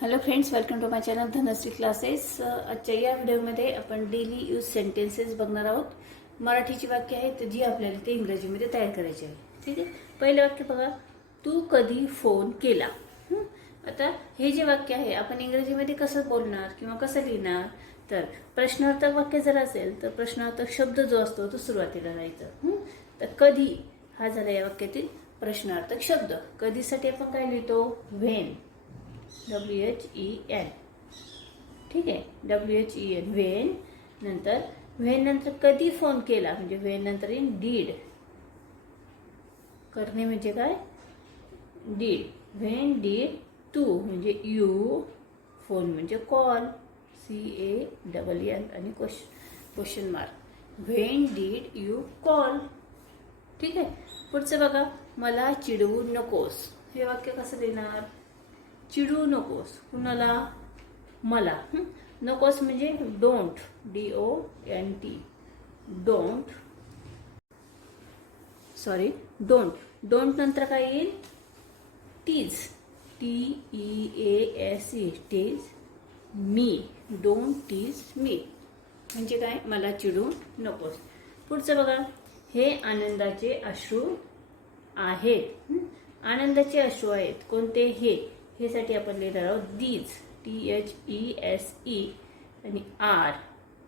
Hello friends welcome to my channel Dhanashree classes आजच्या या व्हिडिओमध्ये आपण डेली यूज सेंटेन्सेस बघणार आहोत. मराठीची वाक्य आहेत जी आपल्याला ते इंग्रजीमध्ये तयार करायची आहे. ठीक आहे? पहिलं वाक्य बघा. तू कधी फोन केला? आता हे जे वाक्य आहे आपण इंग्रजीमध्ये कसं बोलणार किंवा कसं लिहिणार? तर प्रश्नार्थक वाक्य जर असेल तर प्रश्नार्थक शब्द जो असतो तो सुरुवातीला राहायचा. तर कधी हा झाला या वाक्यातील प्रश्नार्थक शब्द? कधीसाठी आपण काय लिहितो? When W H E N ठीक आहे? W H E N when नंतर व्हेन नंतर कधी फोन केला? म्हणजे व्हेन नंतर इन डीड करणे म्हणजे काय? डीड व्हेन डीड टू म्हणजे यू फोन म्हणजे call C A double N आणि question question mark when did you call ठीक आहे? पुढचं बघा. मला चिडवू नकोस. हे वाक्य कसं देणार? चिडू नकोस. कुणाला? मला. नकोस म्हणजे don't D O N T don't sorry don't don't नंतर काय येईल? Tease T E A S E tease me don't tease me म्हणजे काय? मला चिडू नकोस. पुढचं बघा. हे आनंदाचे अश्रू आहेत. आनंदाचे अश्रू आहेत. कोणते? हे. हेसाठी आपण लिहिणार आहोत these T H E S E आणि आर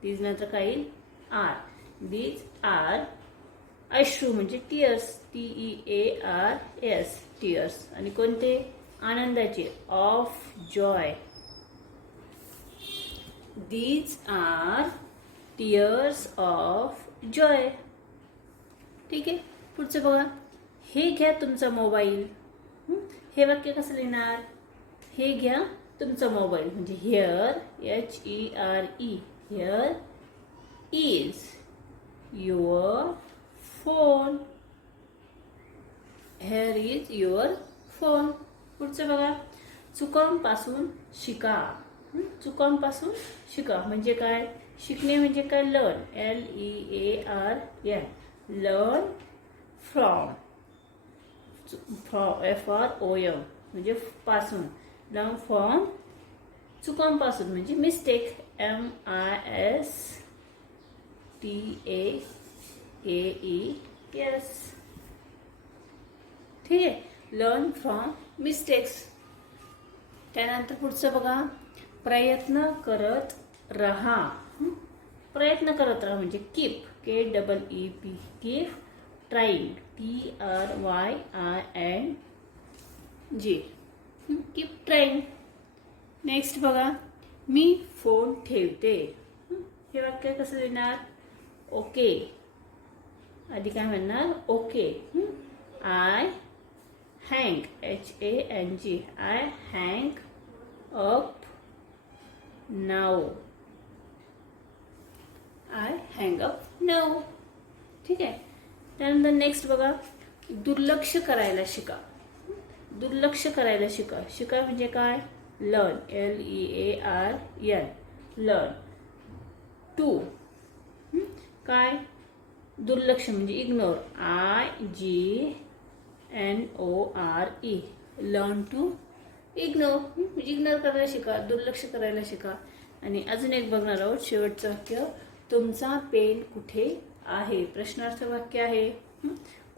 दीज नंतर काय येईल? आर दीज आर अश्रू म्हणजे tears T E A R S tears आणि कोणते? आनंदाचे of joy these are tears of joy ठीक आहे? पुढचं बघा. हे घ्या तुमचा मोबाईल हे वाक्य कसं लिहिणार? हे घ्या तुमचा मोबाईल म्हणजे here H E R E here is your phone here is your phone पुढचं बघा. चुकांपासून शिका. चुकांपासून शिका. म्हणजे काय? शिकणे म्हणजे काय? Learn L E A R N learn from from F R O M म्हणजे पासून. लर्न फ्रॉम चुकांपासून म्हणजे mistake M I S T A A E S ठीक आहे. लर्न फ्रॉम मिस्टेक्स त्यानंतर पुढचं बघा. प्रयत्न करत रहा. प्रयत्न करत राहा म्हणजे keep K double E P keep trying T R Y I N G keep trying next बघा. मी फोन ठेवते. हे वाक्य कसं देणार ओके आधी काय म्हणणार? Okay I hang H A N G I hang up now I hang up now ठीक आहे. त्यानंतर नेक्स्ट बघा. दुर्लक्ष करायला शिका. दुर्लक्ष करायला शिका. शिका म्हणजे काय? Learn L E A R N learn to काय? दुर्लक्ष म्हणजे ignore I G N O R E learn to ignore म्हणजे इग्नोर करायला शिका. दुर्लक्ष करायला शिका. आणि अजून एक बघणार आहोत. शेवटचं वाक्य. तुमचा पेन कुठे आहे? प्रश्नार्थ वाक्य आहे.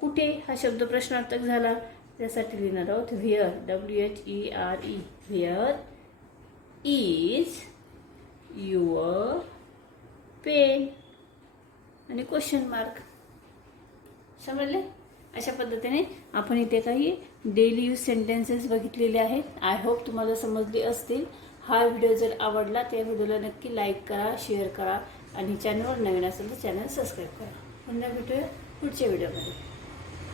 कुठे? हा शब्द प्रश्नार्थक झाला. त्यासाठी लिहिणार आहोत. Where W H E R E where is your pen आणि क्वेश्चन मार्क समजले? अशा पद्धतीने आपण इथे काही डेली यूज सेंटेन्सेस बघितलेले आहेत. आय होप तुम्हाला समजले असतील. हा व्हिडिओ जर आवडला त्या व्हिडिओला नक्की लाईक करा शेअर करा आणि चॅनलवर नवीन असेल तर चॅनल सबस्क्राईब करा. पुन्हा भेटूया पुढच्या व्हिडिओमध्ये